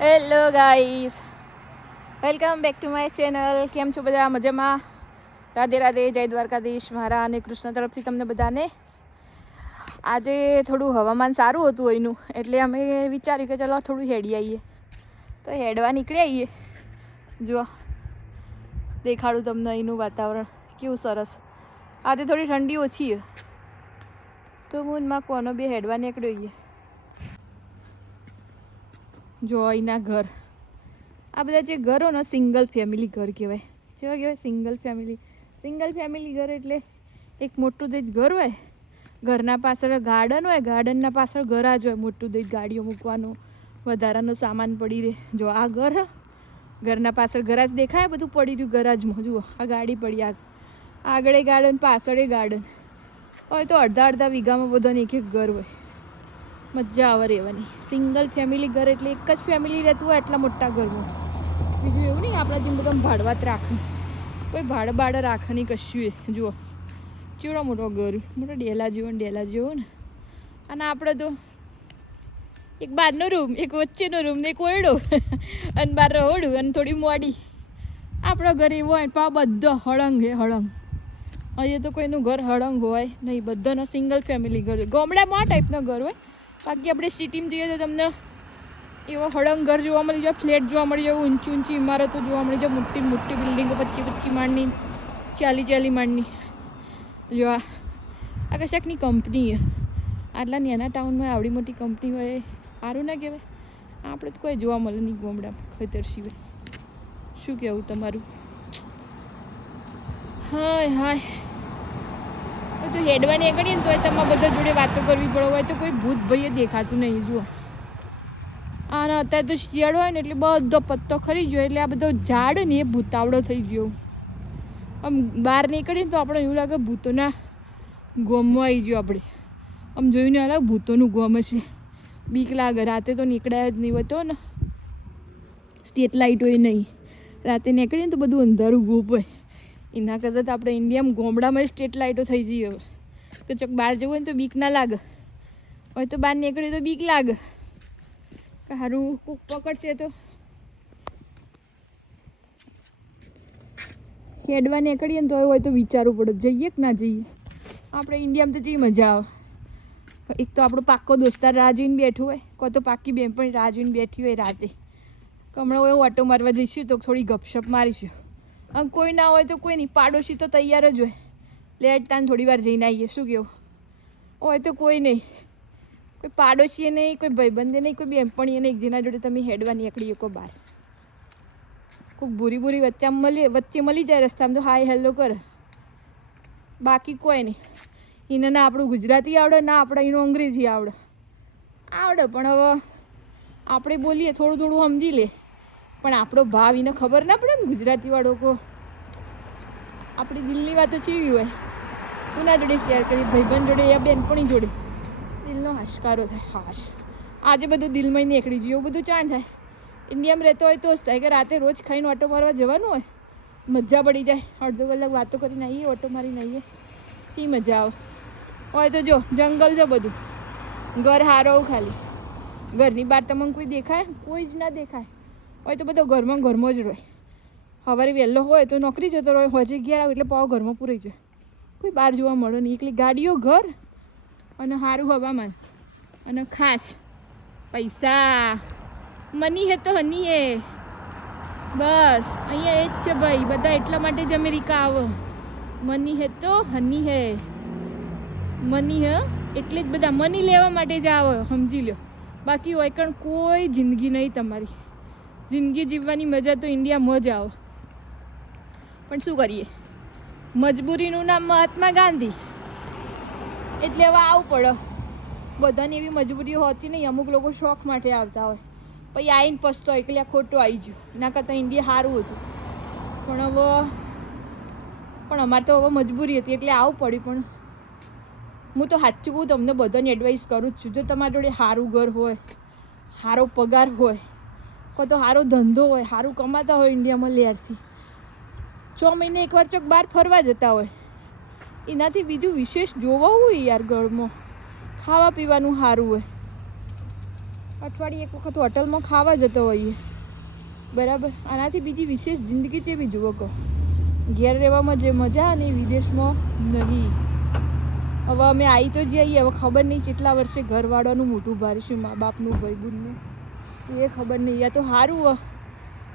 Hello guys welcome back to my channel કેમ છો બધા? મજામાં? રાધે રાધે, જય દ્વારકાધીશ મારા અને કૃષ્ણ તરફથી તમને બધાને. આજે થોડું હવામાન સારું હતું એનું એટલે અમે વિચાર્યું કે ચલો થોડું હેડી આવીએ તો હેડવા નીકળી આવીએ જુઓ, દેખાડું તમને અહીંનું વાતાવરણ. કેવું સરસ. આજે થોડી ઠંડી ઓછી તો મૂનમાં કોનો બે હેડવા નીકળ્યો જો ઘર. આ બધા જે ઘરો ને સિંગલ ફેમિલી ઘર કહેવાય. જેવા કહેવાય? સિંગલ ફેમિલી સિંગલ ફેમિલી ઘર એટલે એક મોટું દઈ ઘર હોય, ઘરના પાછળ ગાર્ડન હોય ગાર્ડનના પાછળ ગરાજ હોય. મોટું દઈ ગાડીઓ મૂકવાનું, વધારાનો સામાન પડી રહે. જો આ ઘર. ઘરના પાછળ ગરાજ દેખાય, બધું પડી રહ્યું ગરાજમાં જુઓ, આ ગાડી પડી આ. આગળ ગાર્ડન પાછળ ગાર્ડન હોય તો અડધા અડધા વીઘામાં બધાને એક એક ઘર હોય. મજા આવે રહેવાની. સિંગલ ફેમિલી ઘર એટલે એક જ ફેમિલી રહેતું હોય એટલા મોટા ઘરમાં. બીજું એવું નહીં, આપણા જેમ બધા ભાડવાત રાખે કોઈ ભાડે બાડે રાખે કશું એ, જુઓ. ચેવડો મોટો ઘર, મોટો ડેલા જેવો ને ડેલા જેવો ને. અને આપણે તો એક બહારનો રૂમ એક વચ્ચેનો રૂમ ને એક ઓરડો અને બહાર રહોડું અને થોડી મોડી. આપણો ઘર એવો હોય પા બધો હળંગ હે, હળંગ. અહીંયા તો કોઈનું ઘર હળંગ હોય નહીં, બધાનો સિંગલ ફેમિલી ઘર હોય. ગામડામાં આ ટાઈપનો ઘર હોય. બાકી આપણે સિટીમાં જઈએ તો તમને એવા હળંગ ઘર જોવા મળી જાય, ફ્લેટ જોવા મળી જાય, ઊંચી ઊંચી ઇમારતો જોવા મળી જાય, મોટી મોટી બિલ્ડિંગો, પચી પચી માળની, ચાલી ચાલી માળની. જો આ કશાકની કંપની આટલા નાના ટાઉનમાં આવડી મોટી કંપની હોય સારું ના કહેવાય. આપણે તો કોઈ જોવા મળે નહીં ગોમડા ખતર સિવાય. શું કહેવું તમારું? હાય હાય. તો હેડવા નીકળીએ ને તો તમારે બધા જોડે વાતો કરવી પડે. હોય તો કોઈ ભૂત ભઈએ દેખાતું નહીં, જુઓ. અને અત્યારે તો શિયાળો હોય ને એટલે બધો પત્તો ખરી ગયો. એટલે આ બધો ઝાડ ને એ ભૂતાવડો થઈ ગયો. આમ બહાર નીકળીએ ને તો આપણે એવું લાગે ભૂતોના ગોમમાં આવી ગયો આપણે. આમ જોઈને અલગ ભૂતોનું ગોમ છે બીક લાગે. રાતે તો નીકળ્યા જ નહીં હોતો ને. સ્ટેટ લાઇટ હોય નહીં. રાતે નીકળીએ ને તો બધું અંધારું ગોપ હોય. એના કરતાં તો આપણે ઇન્ડિયામાં ગોમડામાં સ્ટ્રીટ લાઇટો થઈ જઈએ કે ચોક બહાર જવું હોય તો બીક ના લાગે. હોય તો બહાર નીકળીએ તો બીક લાગે. સારું કોક પકડશે તો. હેડવા નીકળીએ ને તો હોય તો વિચારવું પડે. જઈએ કે ના જઈએ? આપણે ઇન્ડિયામાં તો જઈ મજા આવે. એક તો આપણો પાક્કો દોસ્તાર રાહ જોઈને બેઠો હોય. કો તો પાકી બેન પણ રાહ જોઈને બેઠી હોય રાતે. હમણાં એવું ઓટો મારવા જઈશું તો થોડી ગપશપ મારીશું. કોઈ ના હોય તો કોઈ નહીં. પાડોશી તો તૈયાર જ હોય. લેટ તાન થોડી વાર જઈને આવીએ. શું કેવું? હોય તો કોઈ નહીં. કોઈ પાડોશીએ નહીં, કોઈ ભાઈબંધે નહીં, કોઈ બેનપણીએ નહીં. જેના જોડે તમે હેડવા નીકળી શકો બહાર. કોઈક ભૂરી ભૂરી વચ્ચે આમ મળી વચ્ચે મળી જાય રસ્તામાં તો હાય હેલો કરે. બાકી કોઈ નહીં. એને ના આપણું ગુજરાતી આવડે, ના આપણે એનું અંગ્રેજી આવડે. આવડે, પણ હવે આપણે બોલીએ, થોડું થોડું સમજી લે. પણ આપણો ભાવ એને ખબર ના પડે ને ગુજરાતીવાળો કો. આપણી દિલની વાતો ચીવી હોય? કોના જોડે શેર કરી ભાઈબંધ જોડે યા બેનપણી જોડે? દિલનો હાશકારો થાય. હાશ. આજે બધું દિલમાં નીકળી ગયું, એવું બધું ચાણ થાય. ઇન્ડિયામાં રહેતો હોય તો જ થાય કે રાતે રોજ ખાઈને ઓટો મારવા જવાનું હોય? મજા પડી જાય. અડધો કલાક વાતો કરીને આવીએ, ઓટો મારીને આવીએ. શી મજા આવે? હોય તો જો, જંગલ જો બધું. ઘર હારો ખાલી. ઘરની બહાર તમને કોઈ દેખાય? કોઈ જ ના દેખાય. હોય તો બધો ઘરમાં ઘરમાં જ રહે સવારે વહેલો હોય તો નોકરી જતો રહે હજી અગિયાર આવે એટલે પાવ ઘરમાં પૂરાઈ જાય. કોઈ બહાર જોવા મળે નહીં. એકલી ગાડીઓ, ઘર અને સારું હવામાન. અને ખાસ પૈસા. મની હે તો હની હે. બસ, અહીંયા એ જ છે ભાઈ. બધા એટલા માટે જ અમેરિકા આવો. મની હે તો હની હે. મની હે, એટલે જ બધા મની લેવા માટે જ આવો, સમજી લો બાકી હોય કણ કોઈ જિંદગી નહીં તમારી. જિંદગી જીવવાની મજા તો ઇન્ડિયામાં જ આવે. પણ શું કરીએ? મજબૂરીનું નામ મહાત્મા ગાંધી. એટલે હવે આવવું પડે. બધાની એવી મજબૂરી હોતી નહીં, અમુક લોકો શોખ માટે આવતા હોય. પછી આવીને પસતો એટલે આ ખોટું આવી ગયું. એના કરતાં ઇન્ડિયા સારું હતું. પણ હવે, પણ અમારે તો હવે મજબૂરી હતી, એટલે આવવું પડ્યું પણ હું તો સાચું કહું, તમને બધાને એડવાઇસ કરું જ છું. જો તમારી જોડે સારું ઘર હોય, સારો પગાર હોય કોઈ તો સારો ધંધો હોય સારું કમાતા હોય ઇન્ડિયામાં લેરથી છ મહિને એકવાર ચોક બહાર ફરવા જતા હોય. એનાથી બીજું વિશેષ જોવા હોય યાર ઘરમાં. ખાવા પીવાનું સારું હોય. અઠવાડિયે એક વખત હોટલમાં ખાવા જતો હોઈએ. બરાબર? આનાથી બીજી વિશેષ જિંદગી જેવી જુઓ કહો. ઘેર રહેવામાં જે મજા અને વિદેશમાં નહીં. હવે અમે આવી તો જઈએ, હવે ખબર નહીં કેટલા વર્ષે ઘરવાળાનું મોટું ભારીશું, મા બાપનું ભાઈબંધનું. એ ખબર નહીં. યા તો સારું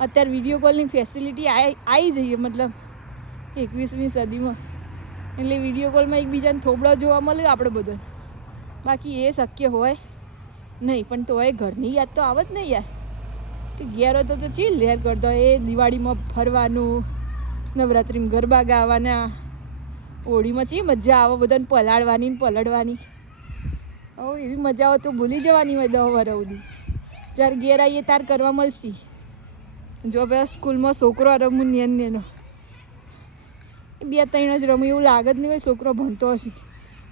અત્યારે વીડિયો કોલની ફેસિલિટી આવી જઈએ મતલબ એકવીસમી સદીમાં. એટલે વીડિયો કોલમાં એકબીજાને થોબડા જોવા મળે આપણે બધા બાકી એ શક્ય હોય નહીં, પણ તોય ઘરની યાદ તો આવે જ નહીં યાર. કે ઘેર હતો તો ચીલ લેર કરતો. એ દિવાળીમાં ફરવાનું, નવરાત્રિમાં ગરબા ગાવાના. હોળીમાં ચી મજા આવે બધાને પલાળવાની ને પલળવાની. હવે એવી મજા આવે તો ભૂલી જવાની હોય દહ વર જ્યારે ઘેર આવીએ તાર કરવા મળશે. જો પેલા સ્કૂલમાં છોકરો રમું નેન નેનો. બે ત્રણ જ રમું એવું લાગે જ નહીં હોય છોકરો ભણતો હશે.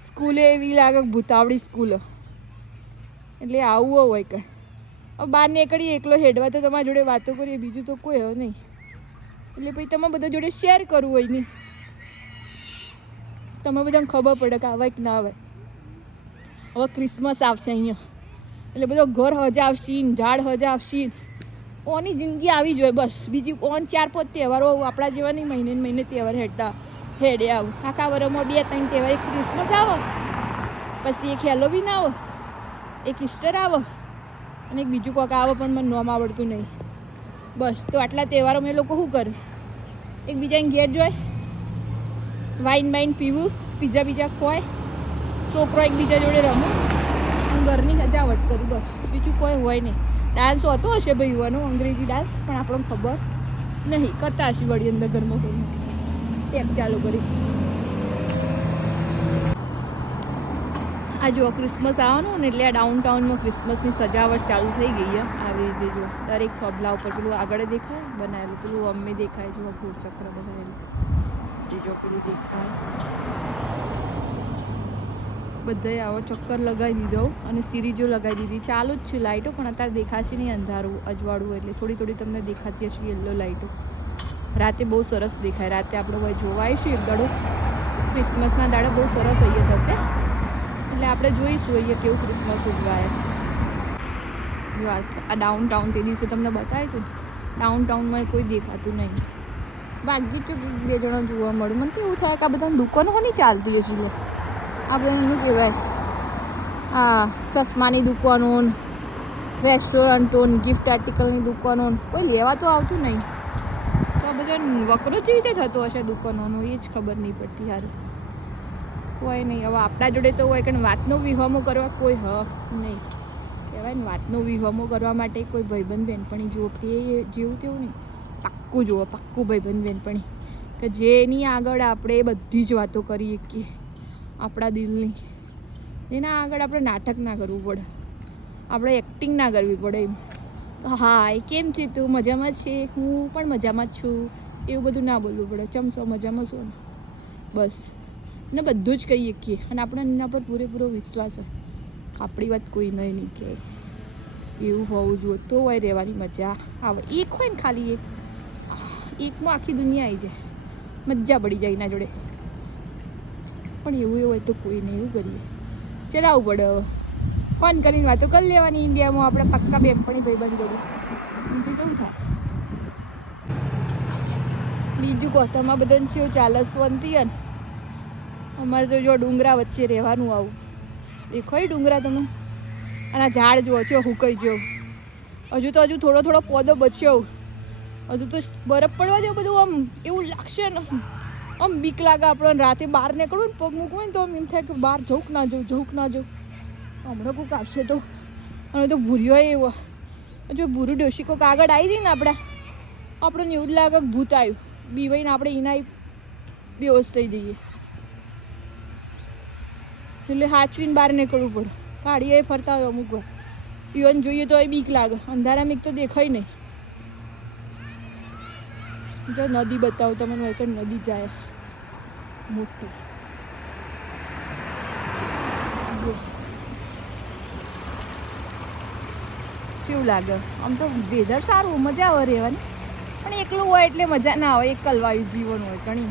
સ્કૂલે એવી લાગે ભૂતાવળી સ્કૂલો. એટલે આવું હોય કંઈ. હવે બહાર નીકળીએ, એકલો હેડવા તો તમારા જોડે વાતો કરીએ, બીજું તો કોઈ હોય નહીં. એટલે પછી તમે બધા જોડે શેર કરવું હોય નહીં. તમે બધાને ખબર પડે કે આવે કે ના આવે. હવે ક્રિસમસ આવશે અહીંયા. એટલે બધો ઘર હજાવશી ને ઝાડ હજાવશી ઓની જિંદગી આવી જોઈએ, બસ. બીજી ઓન ચાર પાંચ તહેવારો આપણા જેવા નહીં મહિને મહિને તહેવાર હેડતા હેડે આવું. આખા વરમાં બે ત્રણ તહેવાર, એક ક્રિસમસ આવો, પછી એક હેલોવીન આવે, એક ઈસ્ટર આવે, અને એક બીજું કોક આવો પણ મને નોમ આવડતું નહીં. બસ. તો આટલા તહેવારો મેં લોકો શું કરે? એકબીજાને ઘેર જોય વાઈન બાઇન પીવું, પીઝા બીજા ખોય, છોકરો એકબીજા જોડે રમું. સજાવટ બસ. બીજું કોઈ હોય નહીં. ડાન્સ હોતો હશે ભાઈ યુવાનો, અંગ્રેજી ડાન્સ પણ આપણને ખબર નહીં. કરતા હશે વળી અંદર ઘરમાં કોઈ. ટેપ ચાલુ કરી. આ જો ક્રિસમસ આવવાનું ને એટલે આ ડાઉન ટાઉનમાં ક્રિસમસની સજાવટ ચાલુ થઈ ગઈ છે. આવી રીતે જો દરેક થોભલા ઉપર પેલું આગળ દેખાય, બનાવેલું, પેલું અમ્મે દેખાય જો ફૂડ ચક્ર બનાવેલું. બીજો પેલું દેખાય. બધાએ આવો ચક્કર લગાવી દીધો અને સિરીજો લગાવી દીધી. ચાલુ જ છે લાઇટો પણ અત્યારે દેખાશે નહીં અંધારું, અજવાળું એટલે થોડી થોડી તમને દેખાતી હશે યલો લાઇટો રાતે બહુ સરસ દેખાય. રાતે આપણે હવે જોવાઈશું એક દાડો. ક્રિસમસના દાડે બહુ સરસ અહીંયા થશે. એટલે આપણે જોઈશું અહીંયા કેવું ક્રિસમસ ઉજવાય. જો આ ડાઉન ટાઉન તે દિવસે તમને બતાવ્યું હતું ડાઉન ટાઉનમાં કોઈ દેખાતું નહીં. ભાગ્ય તો બે જણા જોવા મળે. મને કેવું થાય કે આ બધા દુકાનો નહીં ચાલતી હશે લે આ બધા શું કહેવાય? આ ચશ્માની દુકાનો રેસ્ટોરન્ટો ગિફ્ટ આર્ટિકલની દુકાનો કોઈ લેવા તો આવતું નહીં. તો આ બધા વકરો જ રીતે થતો હશે દુકાનોનો, એ જ ખબર નહીં પડતી યાર કોઈ નહીં, હવે આપણા જોડે તો હોય કે વાતનો વિહોમો કરવા કોઈ હ નહીં. કહેવાય ને વાતનો વિહોમો કરવા માટે કોઈ ભાઈબંધ બહેનપણી જુઓ કે જેવું તેવું નહીં. પાક્કું જુઓ, પાક્કું ભાઈબંધ બહેનપણી. કે જેની આગળ આપણે બધી જ વાતો કરીએ કે આપણા દિલની. એના આગળ આપણે નાટક ના કરવું પડે. આપણે એક્ટિંગ ના કરવી પડે એમ. હાય, કેમ છે તું? મજામાં છે? હું પણ મજામાં જ છું. એવું બધું ના બોલવું પડે. ચમસો મજામાં છો ને? બસ. અને બધું જ કહી શકીએ અને આપણે એના પર પૂરેપૂરો વિશ્વાસ હોય. આપણી વાત કોઈ નહીં નહીં કહે. એવું હોવું જોઈએ. તો હોય રહેવાની મજા. આવે, એક હોય ને ખાલી એક. એકમાં આખી દુનિયા આવી જાય. મજા પડી જાય એના જોડે. પણ એવું હોય તો કોઈને એવું કરીએ. ચલાવવું પડે હવે. ફોન કરીને વાતો કરી લેવાની ઇન્ડિયામાં, આપણે પક્કા બેનપણી ભાઈબંધ કરું બીજું કેવું થાય? બીજું કહો, તમારે બધાને છે ચાલે સ્વંતી ને અમારે તો જો ડુંગરા વચ્ચે રહેવાનું આવું. દેખો એ ડુંગરા તમે. અને ઝાડ જુઓ છો હુકાઈ જો હજુ તો હજુ થોડો થોડો પોદો બચ્યો. હજુ તો બરફ પડવા જેવું બધું આમ એવું લાગશે ને. આમ બીક લાગે આપણને, રાતે બહાર નીકળવું ને પગ મૂકવું ને તો એમ થાય કે બહાર જવું ના જવું જવું ના જવું. હમણાં કોઈક આવશે તો. અને તો ભૂર્યો એવો. જો ભૂરું ડોશી કોઈક આગળ આવી જાય ને આપણા, આપણને એવું જ લાગે કે ભૂત આવ્યું. બીવાઈને આપણે એના બેહોશ થઈ જઈએ. એટલે હાચવીને બહાર નીકળવું પડે. કાઢીએ ફરતા હોય અમુક વાર. ઇવન જોઈએ તો એ બીક લાગે. અંધારામાં એક તો દેખાય નહીં. જો નદી બતાવું તમને હોય કે નદી જાય. મોટી. કેવું લાગે? આમ તો વેધર સારું, મજા આવે રહેવાની. પણ એકલું હોય એટલે મજા ના આવે એકલવાયું જીવન હોય ઘણી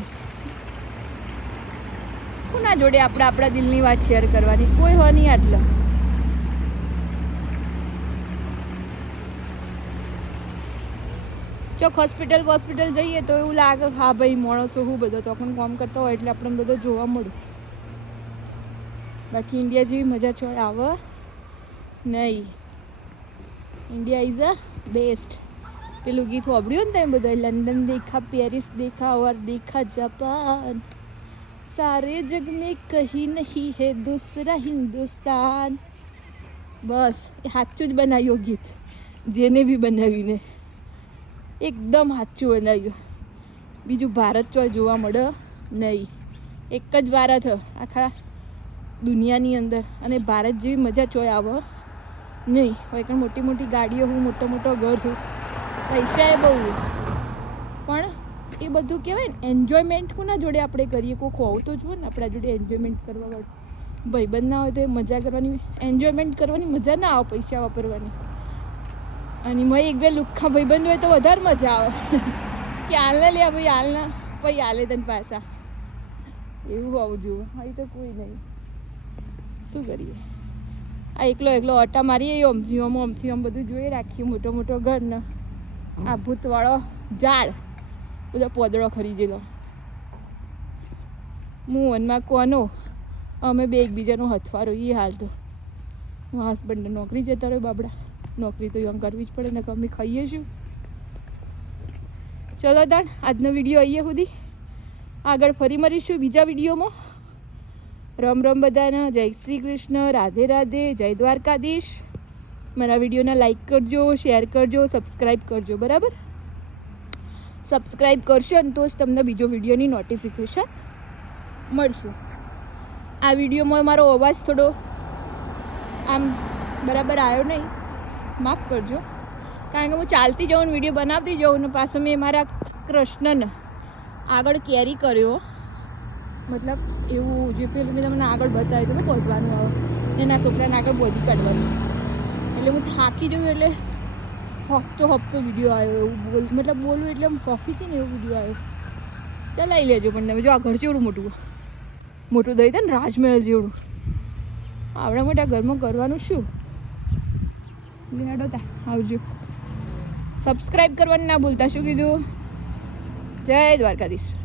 કોના જોડે આપણે આપણા દિલની વાત શેર કરવાની? કોઈ હોય નહીં આટલા. ચોક હોસ્પિટલ હોસ્પિટલ જઈએ તો એવું લાગે હા ભાઈ માણસો હું બધો તો પણ કામ કરતા હોય એટલે આપણને બધો જોવા મળ્યું બાકી ઇન્ડિયા જેવી મજા છો, આવે. નહીં. ઇન્ડિયા ઇઝ અ બેસ્ટ પેલું ગીત હોબડ્યું ને તમે બધા? લંડન દેખા, પેરિસ દેખા ઓર દેખા, જાપાન. સારે જગ મેં કહી નહીં હે દૂસરા હિન્દુસ્તાન. બસ, એ સાચું જ બનાવ્યું ગીત. જેને બી બનાવીને. એકદમ સાચું બનાવ્યું બીજું ભારત ચોય જોવા મળે નહીં. એક જ ભારત આખા દુનિયાની અંદર અને ભારત જેવી મજા ચોય આવે નહીં. હોય કારણ મોટી મોટી ગાડીઓ હું મોટો મોટો ઘર હું પૈસા એ બહુ પણ એ બધું કહેવાય ને એન્જોયમેન્ટ કોના જોડે આપણે કરીએ? કોઈ ખોવું તો જુઓ ને આપણા જોડે એન્જોયમેન્ટ કરવા વાળું. ભાઈબંધ ના હોય તો એ મજા કરવાની એન્જોયમેન્ટ કરવાની મજા ના આવે પૈસા વાપરવાની. અને મેં એક બે લુખ્ખા ભાઈબંધ હોય તો વધારે મજા આવે. કે હાલને લે ભાઈ હાલના. પછી હાલે તને પાછા. એવું હોવું જોઈએ. અહીં તો કોઈ નહીં. શું કરીએ? આ એકલો એકલો અટા મારીએ ઓમથી ઓમ ઓમથી ઓમ બધું જોઈ રાખીએ મોટો મોટો ઘર આ ભૂતવાળો ઝાડ. બધો પોદળો ખરીદેલો હું વનમાં કોનો? અમે બે એકબીજાનો હથવારો. એ હાલ તો હસબન્ડ નોકરી જતા રહ્યો બાબડા. નોકરી તો એમ કરવી જ પડે ને અમે ખાઈએ છું ચલો તાણ આજનો વીડિયો અહીંયા સુધી. આગળ ફરી મળીશું બીજા વિડીયોમાં. રમ રમ બધાને, જય શ્રી કૃષ્ણ, રાધે રાધે, જય દ્વારકાધીશ. મારા વિડીયોને લાઈક કરજો શેર કરજો સબસ્ક્રાઈબ કરજો, બરાબર? સબસ્ક્રાઈબ કરશો ને તો જ તમને બીજો વિડીયોની નોટિફિકેશન મળશે. આ વિડીયોમાં મારો અવાજ થોડો આમ બરાબર આવ્યો નહીં. માફ કરજો. કારણ કે હું ચાલતી જાઉં ને વીડિયો બનાવતી જાઉં ને પાછો મેં મારા કૃષ્ણને આગળ કેરી કર્યો. મતલબ એવું જે પેલું મેં તમને આગળ બતાવ્યું હતું ને પહોંચવાનું આવે. એના છોકરાને આગળ બોધી કાઢવાનું. એટલે હું થાકી જઉં એટલે હપ્તો હપ્તો વીડિયો આવ્યો એવું બોલ. મતલબ બોલું એટલે આમ કોફી છે ને એવો વીડિયો આવ્યો. ચલાવી લેજો પણ તમે. જો આ ઘર જેવડું મોટું. મોટું દઈ દે ને રાજમહેલ જેવડું. આવડા મોટા ઘરમાં કરવાનું શું? લેડો તા આવજો. સબસ્ક્રાઈબ કરવાનું ના ભૂલતા શું કીધું? જય દ્વારકાધીશ.